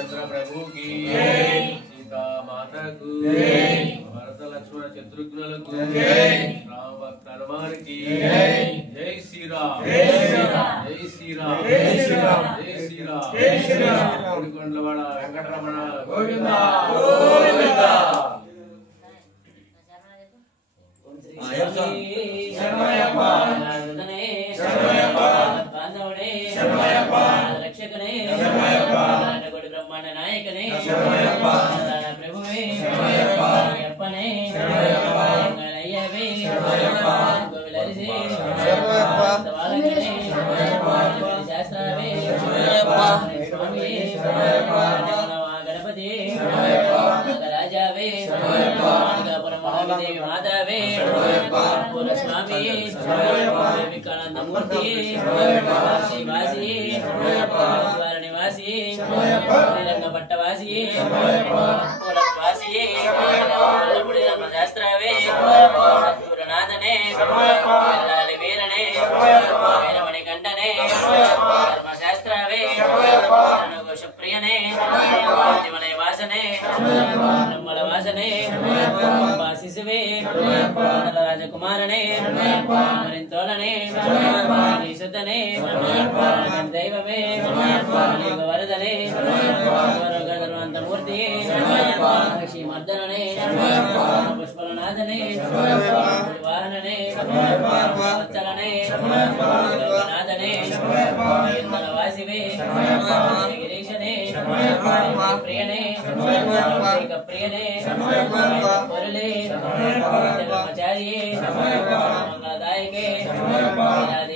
रामचंद्र प्रभु की सीता माता को भरत लक्ष्मण शत्रुघ्नुలకు राम भक्त हनुमान की जय श्री राम जय श्री राम जय श्री राम जय श्री राम जय श्री राम जय श्री राम कोडिकोंडलवाడ వెంకటరమణ గోవిందా గోవిందా శరణయ్యప్ప శరణయ్యప్ప బాంధవుడే శరణయ్యప్ప రక్షకనే శరణయ్యప్ప నాటగొడి బ్రహ్మాండ నాయకనే శరణయ్యప్ప ప్రభువే శరణయ్యప్ప అయ్యప్పనే శరణయ్యప్ప గణయ్యవే శరణయ్యప్ప గోవిలరిసి శరణయ్యప్ప దవాలకనే శరణయ్యప్ప శాస్త్రవే శరణయ్యప్ప స్వామి శరణయ్యప్ప గణపతి శరణయ్యప్ప రాజావే శరణయ్యప్ప పరమదేవి మాతావే శరణయ్యప్ప పురస్వామి శరణయ్యప్ప వికలాంతమూర్తి శరణయ్యప్ప శ్రీవాసి శరణయ్యప్ప నివాసి శరణయ్యప్ప రంగపట్టవాసి శరణయ్యప్ప పురస్వాసి శరణయ్యప్ప శాస్త్రవే శరణయ్యప్ప సద్గురునాథనే శరణయ్యప్ప లాలి వీరనే శరణయ్యప్ప వీరమణి కంఠనే శరణయ్యప్ప ధర్మశాస్త్రవే శరణయ్యప్ప ఘోష ప్రియనే శరణయ్యప్ప దివలయ వాసనే శరణయ్యప్ప బ్రహ్మల వాసనే శరణయ్యప్ప శిశువే శరణయ్యప్ప రాజకుమారనే శరణయ్యప్ప మరింతోలనే శరణయ్యప్ప నిశుద్ధనే శరణయ్యప్ప దైవమే శరణయ్యప్ప వరదనే శరణయ్యప్ప గరుడంతమూర్తి శరణయ్యప్ప శ్రీమర్దననే శరణయ్యప్ప పుష్పలనాథనే శరణయ్యప్ప వాహననే శరణయ్యప్ప వత్సలనే శరణయ్యప్ప నాథనే శరణయ్యప్ప ఇంద్రవాసివే శరణయ్యప్ప గిరీశనే శరణయ్యప్ప ప్రియనే శరణయ్యప్ప ప్రియనే శరణయ్యప్ప పొరలే శరణయ్యప్ప ధర్మచారియే శరణయ్యప్ప మంగళదాయకే శరణయ్యప్ప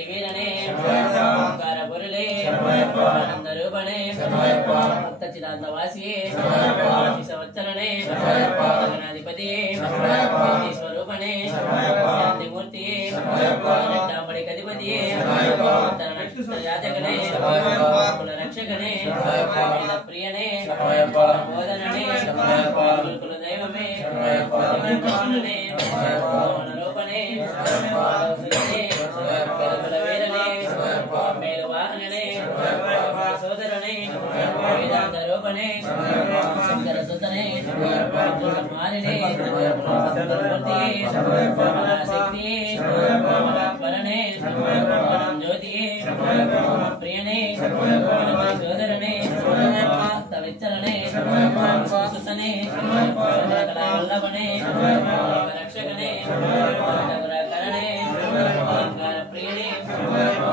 వీరనే శరణయ్యప్ప ఓంకార పొరలే శరణయ్యప్ప ఆనందరూపణే శరణయ్యప్ప భక్తచిదాంతవాసియే శరణయ్యప్ప విశ్వవత్సలనే శరణయ్యప్ప గణాధిపతియే శరణయ్యప్ప స్వరూపణే శరణయ్యప్ప శాంతిమూర్తియే శరణయ్యప్ప రక్తాంబడి కధిపతియే శరణయ్యప్ప తన నక్షత్ర జాతకనే శరణయ్యప్ప కుల రక్షకనే శరణయ్యప్ప ప్రియనే శరణయ్యప్ప బోధననే శరణయ్యప్ప కుల దైవమే శరణయ్యప్ప కృష్ణనే శరణయ్యప్ప వనరూపణే శరణయ్యప్ప సురనే శరణయ్యప్ప కుల వీరనే శరణయ్యప్ప మేఘవాహననే శరణయ్యప్ప సోదరనే శరణయ్యప్ప వేదాంత రూపణే శరణయ్యప్ప శంకర సుతనే శరణయ్యప్ప కులమారినే శరణయ్యప్ప సత్యమూర్తియే శరణయ్యప్ప శక్తియే శరణయ్యప్ప పరనే శరణయ్యప్ప జ్యోతియే శరణయ్యప్ప ప్రియనే శరణయ్యప్ప సోదరనే శరణయ్యప్ప తవిచ్చలనే శరణయ్యప్ప సుతనే శరణయ్యప్ప వల్లభనే శరణయ్యప్ప రక్షకనే శరణయ్యప్ప కరణే శరణయ్యప్ప ప్రియనే శరణయ్యప్ప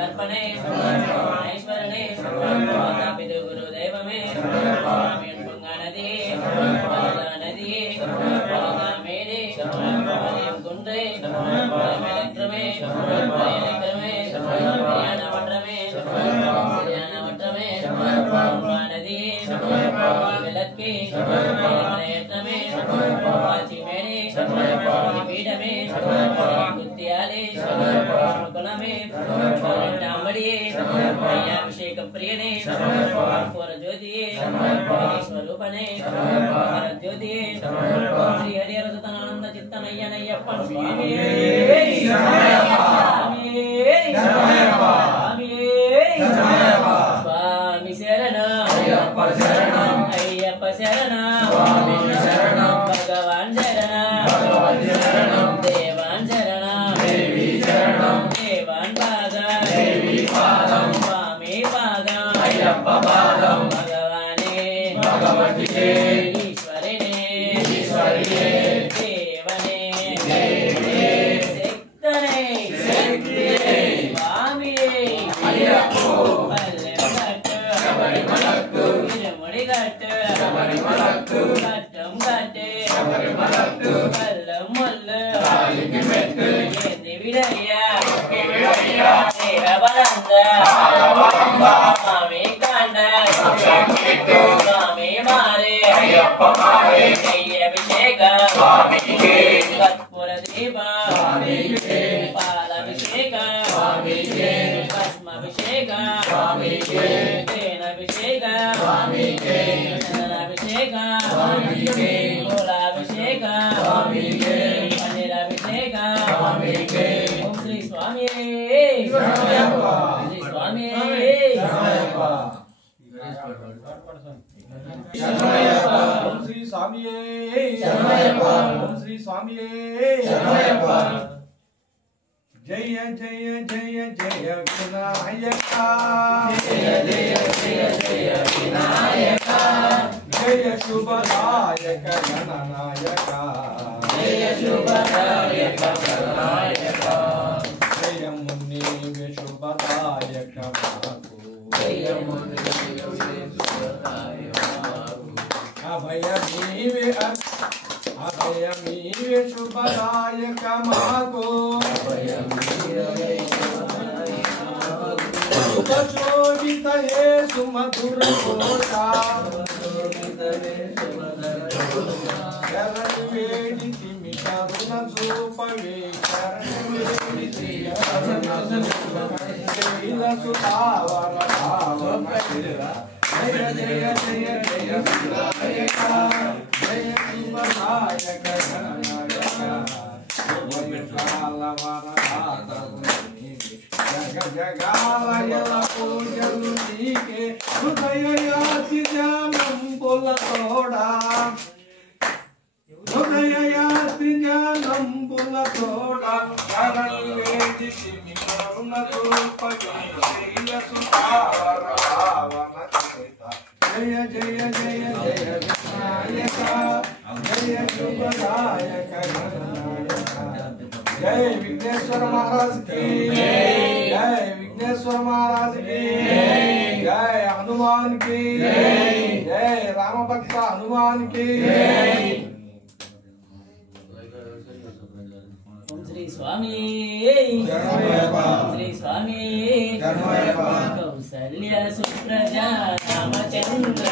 కల్పనే శరణయ్యప్ప ఐశ్వరనే శరణయ్యప్ప పితృ గురు దైవమే శరణయ్యప్ప గంగా నది శరణయ్యప్ప నది శరణయ్యప్ప మేడే శరణయ్యప్ప గుండ్రే శరణయ్యప్ప ఎలక్ట్రమే శరణయ్యప్ప ఎలక్ట్రమే శరణయ్యప్ప యానవట్రమే శరణయ్యప్ప యానవట్రమే శరణయ్యప్ప నది శరణయ్యప్ప వెలక్కి శరణయ్యప్ప ఎలక్ట్రమే శరణయ్యప్ప చిమేడే శరణయ్యప్ప పీఠమే శరణయ్యప్ప గుత్యాలే శరణయ్యప్ప కులమే శరణయ్యప్ప డాంబడియే శరణయ్యప్ప అభిషేక ప్రియనే శరణయ్యప్ప పూర జ్యోతియే శరణయ్యప్ప స్వరూపనే శరణయ్యప్ప జ్యోతియే శరణయ్యప్ప శ్రీ హరిహర సుతనానంద చిత్తనయ్యనయ్యప్ప స్వామి శరణయ్యప్ప స్వామి శరణయ్యప్ప స్వామి శరణయ్యప్ప స్వామి శరణం అయ్యప్ప శరణం అయ్యప్ప శరణం స్వామి శరణం భగవాన్ శరణం భగవాన్ శరణం దేవాన్ శరణం దేవి శరణం దేవాన్ పాదం దేవి పాదం స్వామి పాదం అయ్యప్ప పాదం భగవానే భగవతికే ఈశ్వరినే ఈశ్వరినే దేవనే దేవినే శక్తనే శక్తినే స్వామియే అయ్యప్ప పల్లెమలక్కు శబరిమలక్కు ఇరుముడిగట్టు శబరిమలక్కు కట్టం కట్టే శబరిమలక్కు పల్లం ముల్లు కాలికి మెట్టు ఏంది విడయ్యా దేవబలంద స్వామి కాండ స్వామి మారే అయ్యప్ప మారే అభిషేక స్వామికే కర్పూర దీప స్వామికే పాలాభిషేక స్వామికే భస్మాభిషేక స్వామికే తేనాభిషేక స్వామికే చందనాభిషేక స్వామికే మూలాభిషేక స్వామికే పన్నీరాభిషేక స్వామికే ఓం శ్రీ స్వామి శ్రీ స్వామి ఓం శ్రీ స్వామియే ఓం శ్రీ స్వామియే జయ జయ జయ జయ వినాయక జయ జయ జయ జయ వినాయక జయ శుభదాయక గణనాయక జయ శుభదాయక గణనాయక జయ ముని శుభదాయక మాకు జయ ముని శుభదాయక మాకు అభయ నీవే అభయ నీవే శుభదాయక మాకు శుభశోభిత హే సుమధుర ఘోష శరణు వేడితి మీ కరుణ చూపవే శరణు వేడితి శైల సుధావర భావన జయ జయ జయ జయ వినాయక జయ శుభదాయక గణనాయక జగ జగాలయల పూజలు నీకే హృదయయాతి జ్ఞానం పులతోడా హృదయయాతి జ్ఞానం పులతోడా శరణు వేడితి మీ కరుణ రూపగే శైల సుధావర భావన జయ జయ జయ జయ వినాయక జయ శుభదాయక గణనాయక जय विघ्नेश्वर महाराज की जय विघ्नेश्वर महाराज की जय हनुमान की जय राम भक्त हनुमान की ओम श्री स्वामी श्री स्वामी कौसल्य सुप्रजा रामचंद्र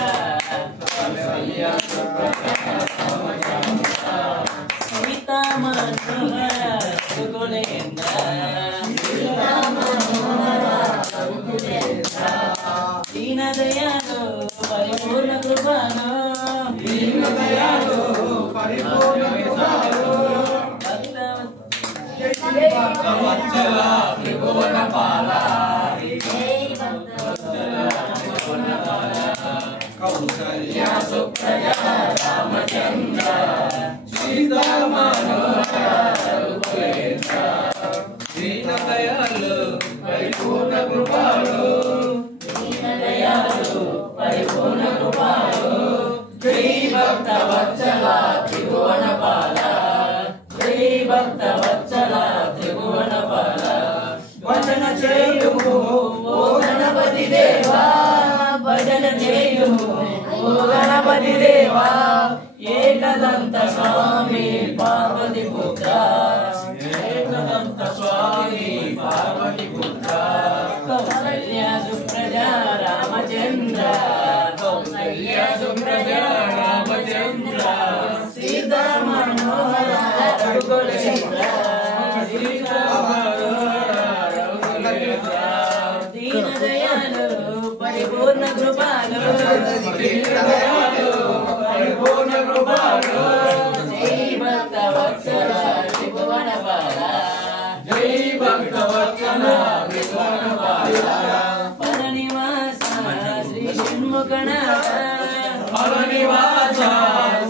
सीता मनोहर दीन दयालो परिपूर्ण कृपालो दीन दयालो परिपूर्ण कृपालो भक्तवत्सला त्रिभुवन पाला कौसल्य सुप्रजा रामचंद्र सीता मनोहर दीन दयालो परिपूर्ण कृपालो दीन दयालो परिपूर्ण कृपालो श्री भक्तवत्सला त्रिभुवन पाला श्री भक्तवत्सला त्रिभुवन पाला वचन चेयुमु ओ गणपति देवा भजन चेयुमु ओ गणपति देवा एकदंत स्वामी पार्वती पुत्र एकदंत स्वामी पार्वती पुत्र कौसल्य सुप्रजा रामचंद्र कौसल्य सुप्रजा रामचंद्र सीता मनोहर रघुकुलेन्द्र सीता मनोहर रघुकुलेन्द्र दीन दयालो परिपूर्ण कृपालो दीन दयालो परिपूर्ण कृपालो जय भक्तवत्सला त्रिभुवन पाला जय भक्तवत्सला त्रिभुवन पाला परनिवास श्री षण्मुखनाथ परनिवास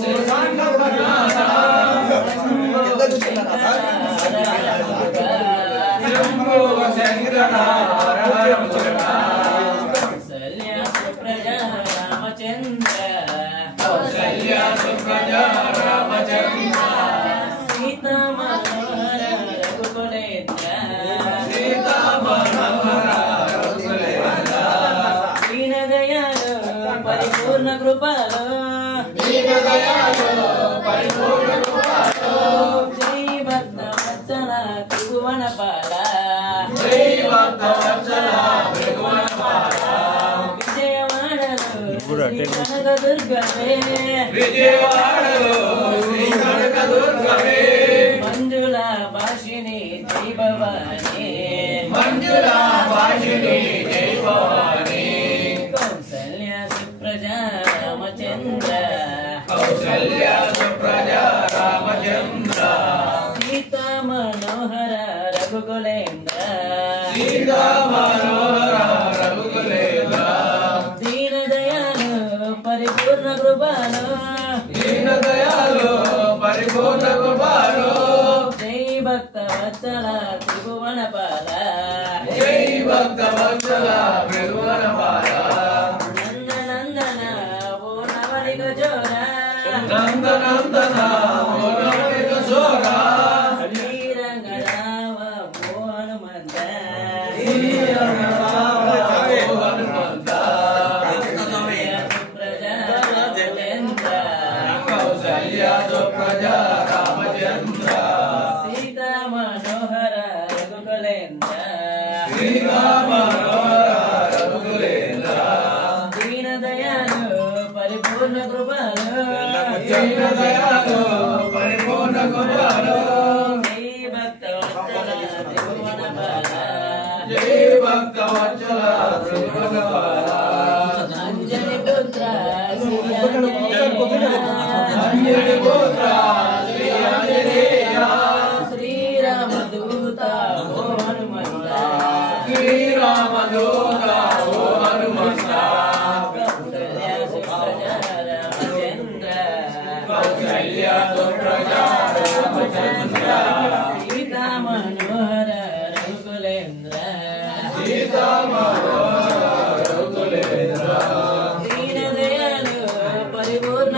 श्री षण्मुखनाथ कौसल्य सुप्रजा रामचंद्र कौसल्य सुप्रजा रामचंद्र सीता मनोहर रघुकुलेन्द्र सीता मनोहर रघुकुलेन्द्र दीन दयालो परिपूर्ण कृपालो दीन दयालो परिपूर्ण कृपालो जय भक्तवत्सला त्रिभुवन पाला जय भक्तवत्सला त्रिभुवन पाला कनकदुर्गमे विजयवाड़लो श्री कनकदुर्गमे मंजुला भाषिणी जय भवानी मंजुला भाषिणी जय भवानी कौसल्य सुप्रजा रामचंद्र कौसल्य सुप्रजा रामचंद्र सीता मनोहर रघुकुलेन्द्र सीता मनोहर रघुकुलेन्द्र दीन दयालो పరిపూర్ణ కృపను దీన దయాలు పరిపూర్ణ కృపను జై భక్త వత్సల త్రిభువన పాల జై భక్త వత్సల త్రిభువన పాల నందనందన ఓ నవనిక జోర నందనందన ఓ నవనిక జోర శ్రీరంగరామ ఓ హనుమంత సీతా మనోహర రఘుకులేంద్ర దీన దయాలు పరిపూర్ణ కృపలు జై భక్త వత్సల త్రిభువన పాల అంజని పుత్ర శ్రీరామదూత ఓ హనుమంత సీతా మనోహర రఘుకులేంద్ర దీన దయాలు పరిపూర్ణ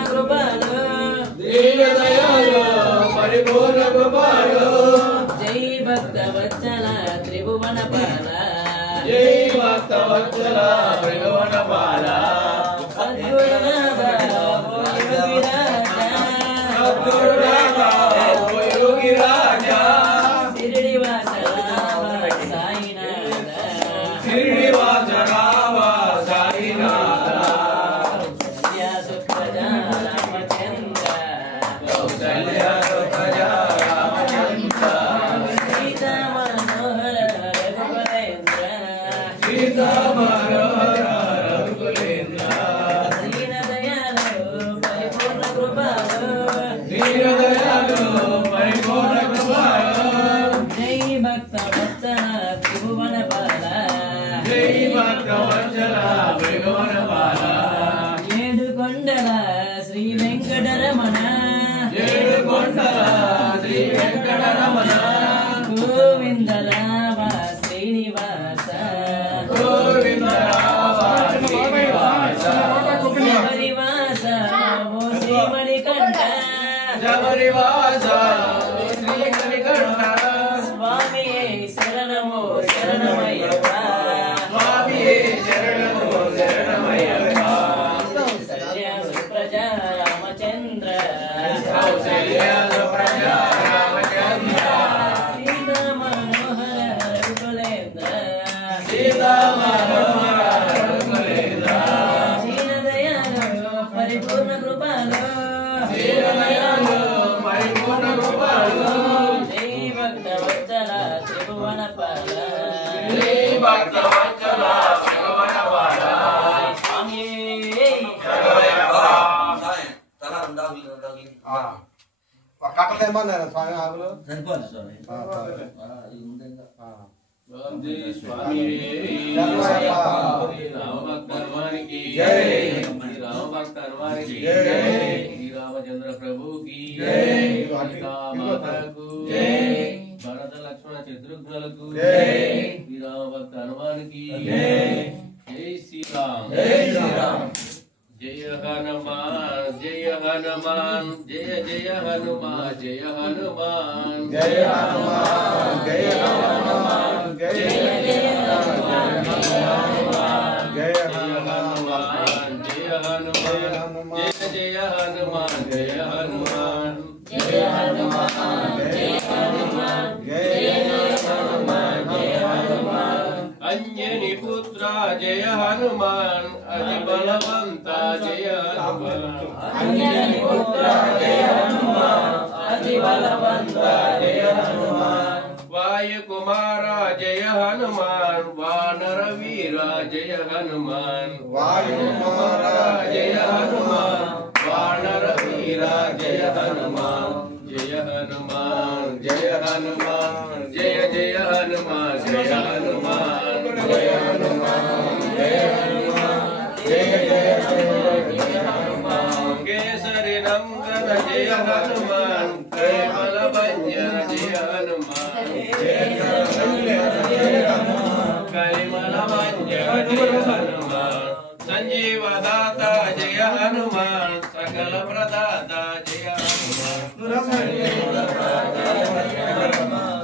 కృపలు జై భక్త వత్సల త్రిభువన పాల సద్గురునాథ ఓ యోగిరాజ శిరిడివాస సాయినాథ కౌసల్య సుప్రజ రామచంద్ర సీతా మనోహర రఘుకులేంద్ర దీన దయాలు పరిపూర్ణ కృపలు జై భక్త వత్సల త్రిభువన పాల ఏడు కొండల శ్రీ వెంకటరమణ గోవిందరామ శ్రీనివాస శబరివాస ఓ శ్రీమణికంఠ స్వామి శరణము శరణమయ్యప్ప కౌసల్య సుప్రజ రామచంద్ర సీతా మనోహర రఘుకులేంద్ర దీన దయాలు పరిపూర్ణ కృపలు జై భక్త వత్సల త్రిభువన పాల స్వామి కట్టలేమన్నా స్వామి ఆకులు సరిపోదు స్వామి శ్రీరామచంద్ర ప్రభు की మాతకు భరత లక్ష్మణ శత్రుఘ్నులకు శ్రీరామ భక్త హనుమాన్ की జై శ్రీరామ్ జయ హనుమాన్ జయ హనుమాన్ జయ జయ హనుమాన్ జయ హనుమాన్ జయ హనుమాన్ జయ హనుమాన్ జయ జయ హనుమాన్ జయ హనుమాన్ జయ హనుమాన్ జయ జయ హనుమాన్ జయ హనుమాన్ జయ హనుమాన్ జయ హనుమాన్ జయ హనుమాన్ జయ హనుమాన్ అంజని పుత్ర జయ హనుమాన్ అతి బలవంత జయ హనుమాన్ అంజని పుత్ర జయ హనుమాన్ అతి బలవంత జయ హనుమాన్ వాయు కుమార జయ హనుమాన్ వానర వీర జయ హనుమాన్ వాయు కుమార జయ హనుమాన్ వానర వీర జయ హనుమాన్ జయ హనుమాన్ జయ హనుమాన్ జయ జయ హనుమాన్ జయ హనుమాన్ జయ హనుమాన్ జయ హనుమాన్ జయ జయ హనుమాన్ దేవదాత జయ హనుమాన్ సకల ప్రదాత జయ హనుమాన్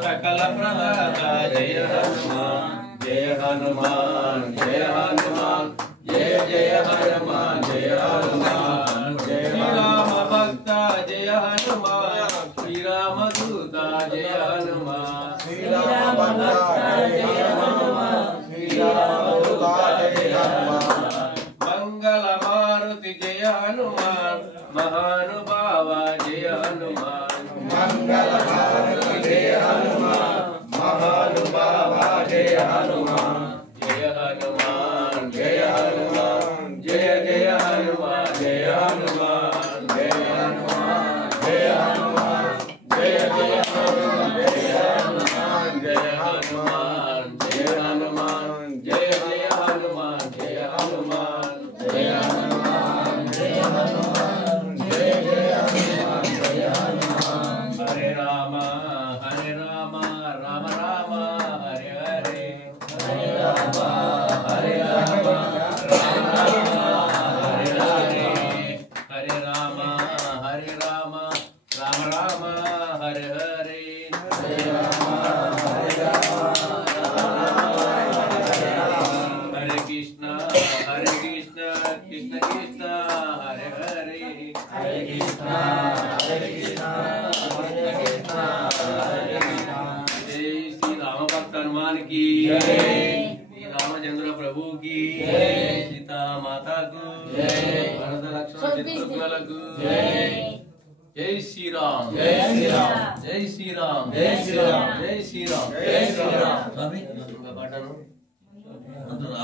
సకల ప్రదాత జయ హనుమాన్ జయ హనుమాన్ జయ హనుమాన్ జయ జయ హనుమాన్ జయ హనుమాన్ జయ రామ భక్త జయ హనుమాన్ శ్రీరామ దూత జయ హనుమాన్ శ్రీరామ భక్త జయ హనుమాన్ శ్రీరామ దూత జయ హనుమాన్ మంగళ మారుతి జయ హనుమాన్ మహానుభావ జయ హనుమాన్ మంగళ మారుతి జయ హనుమాన్ మహానుభావ జయ హనుమాన్ జయ హనుమాన్ జయ హనుమాన్ జయ జయ హనుమాన్ జయ హనుమాన్ జయ హనుమాన్ జయ హనుమాన్ జయ జయ హనుమాన్ జయ హనుమాన్ జయ హనుమాన్ జయ హనుమాన్ జయ జయ హనుమాన్ జయ హనుమాన్ జయ హనుమాన్ జయ హనుమాన్ జయ జయ హనుమాన్ జయ హనుమాన్ హరే రామ రామ రామ హరే హరే హరే రామ హరే రామ రామ రామ హరే హరే హరే రామ హరే రామ రామ రామ హరే హరే హరే రామ హరే రామ రామ రామ హరే హరే హరే కృష్ణ కృష్ణ కృష్ణ హరే హరే హరే కృష్ణ కృష్ణ కృష్ణ హరే కృష్ణ జై శ్రీ రామ భక్త హనుమాన్ की जय श्री रामचंद्र प्रभु की जय सीता माता को जय भरत लक्ष्मण शत्रुघ्नలకు जय जय श्री राम जय श्री राम जय श्री राम जय श्री राम जय श्री राम जय श्री राम स्वामी ఇంకా పాటను అందరూ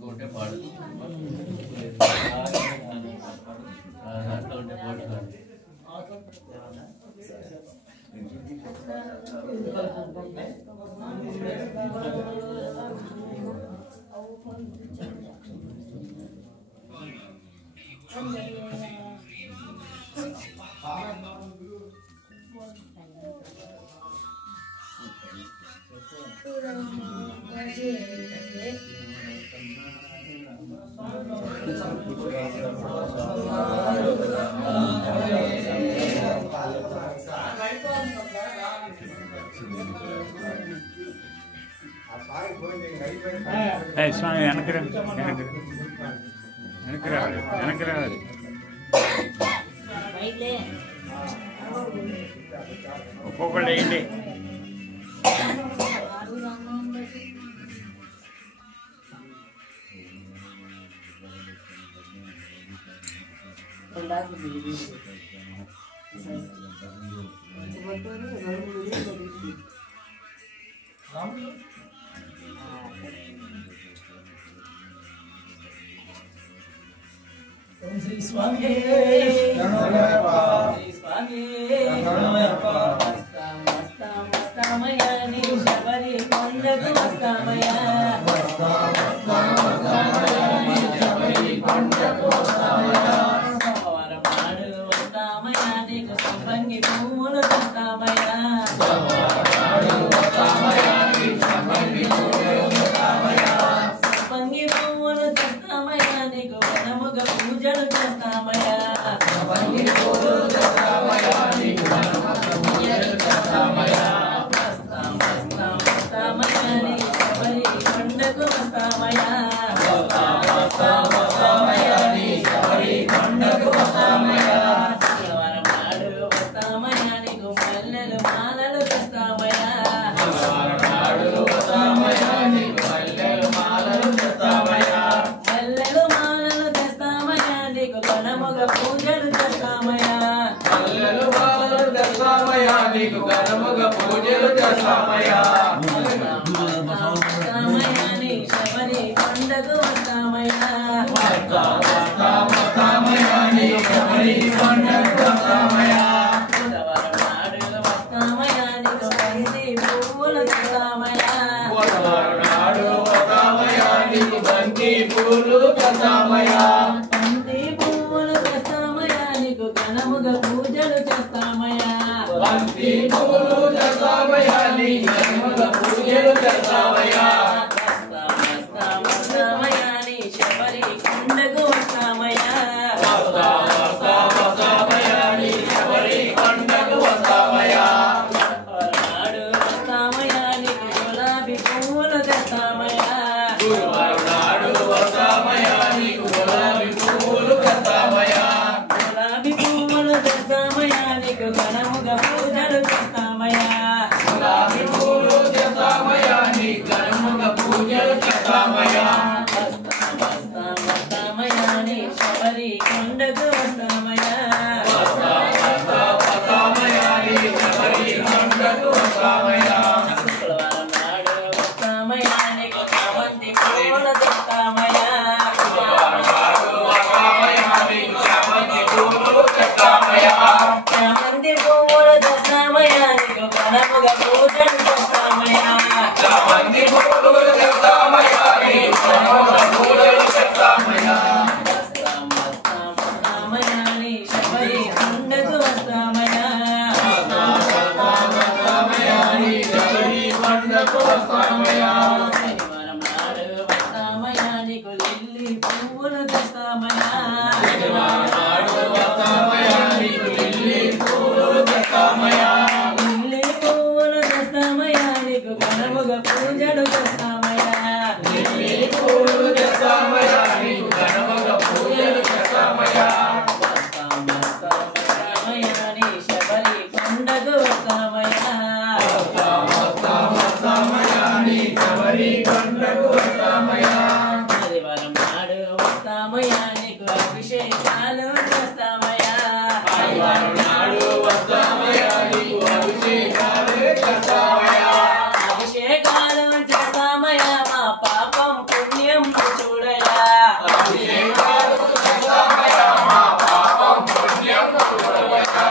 गोटे पाడు गोटे पाడు స్వామి వెనక్కి రావాలి ఒక్కొక్కళ్ళు వేయండి श्री स्वामी स्वामी मस्तामयानि शबरी కొండకు వస్తామయ్యా సోమవారం నాడు వస్తామయ్యా నీకు సంపంగి పువ్వులు తెస్తామయ్యా సంపంగి పువ్వులు తెస్తామయ్యా నీకు వనముగ పూజలు చేస్తామయ్యా పూజలు చేస్తామయ్యా శబరి కొండకు వస్తామయ్యా వస్తామయ్యా నీకు బంతి పువ్వులు తెస్తామయ్యా బంతి పువ్వులు తెస్తామయ్యా నీకు ఘనముగా పూజలు చేస్తామయ్యా ఘనముగా పూజలు చేస్తామయ్యా చామంతి పూలు తెస్తామయ్యా నీకు ఘనముగా పూజలు చేస్తామయ్యా వస్తామయ్యా నీ శబరి కొండకు వస్తామయ్యా నీ శబరి కొండకు వస్తామయ్యా శనివారం నాడు వస్తామయ్యా నీకు లిల్లీ పువ్వులు తెస్తామయ్యా శనివారం నాడు వస్తామయ్యా నీకు లిల్లీ పూలు తెస్తామయ్యా లిల్లీ పువ్వులు తెస్తామయ్యా నీకు ఘనముగా పూజలు చేస్తామయ్యా లిల్లీ పూలు తెస్తామయ్యా నీకు ఘనముగా పూజలు చేస్తామయ్యా వస్తామయ్యా నీ శబరి కొండకు వస్తామయ్యా వస్తామయ్యా నీ శబరి కొండకు వస్తామయ్యా ఆదివారం నాడు వస్తామయ్యా నీకు అభిషేకాలు చేస్తామయ్యా ఆదివారం నాడు వస్తామయ్యా నీకు అభిషేకాలు చేస్తామయ్యా అభిషేకాలు చేస్తామయ్యా మా పాపం పుణ్యం చూడయా అభిషేకాలు చేస్తామయ్యా మా పాపం పుణ్యం చూడవయ్యా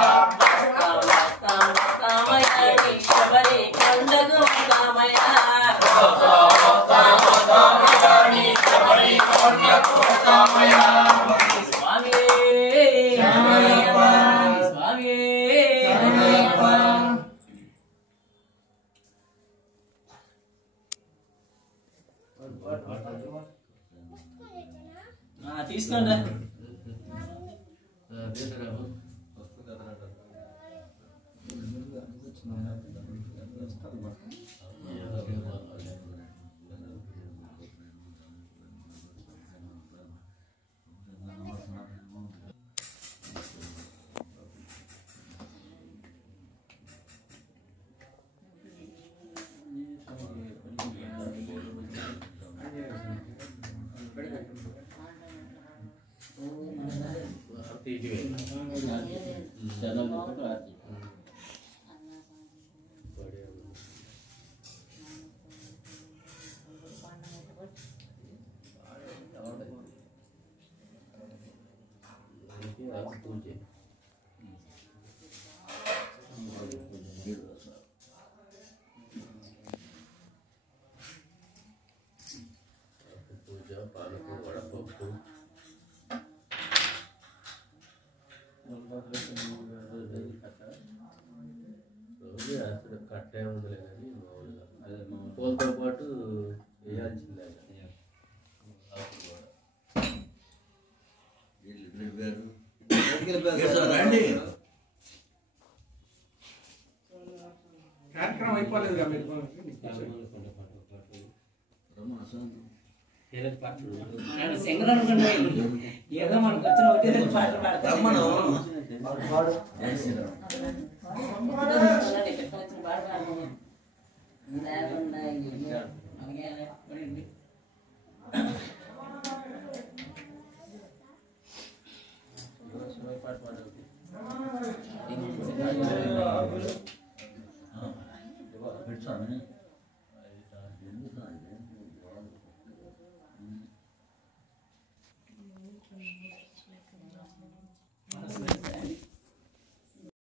వస్తామయ్యా నీ శబరి కొండకు వస్తామయ్యా వస్తామయ్యా నీ శబరి కొండకు వస్తామయ్యా స్వామియే శరణమయ్యప్ప. స్వామియే శరణమయ్యప్ప. తీసుకోండి కట్టే ఉండలే కానీ పూలతో పాటు వేయాల్సిందే కార్యక్రమం అయిపోలేదు సింగర్ అనుకుంటే ఏదో మనకు వచ్చిన ఒకటి పాటలు పాడతాం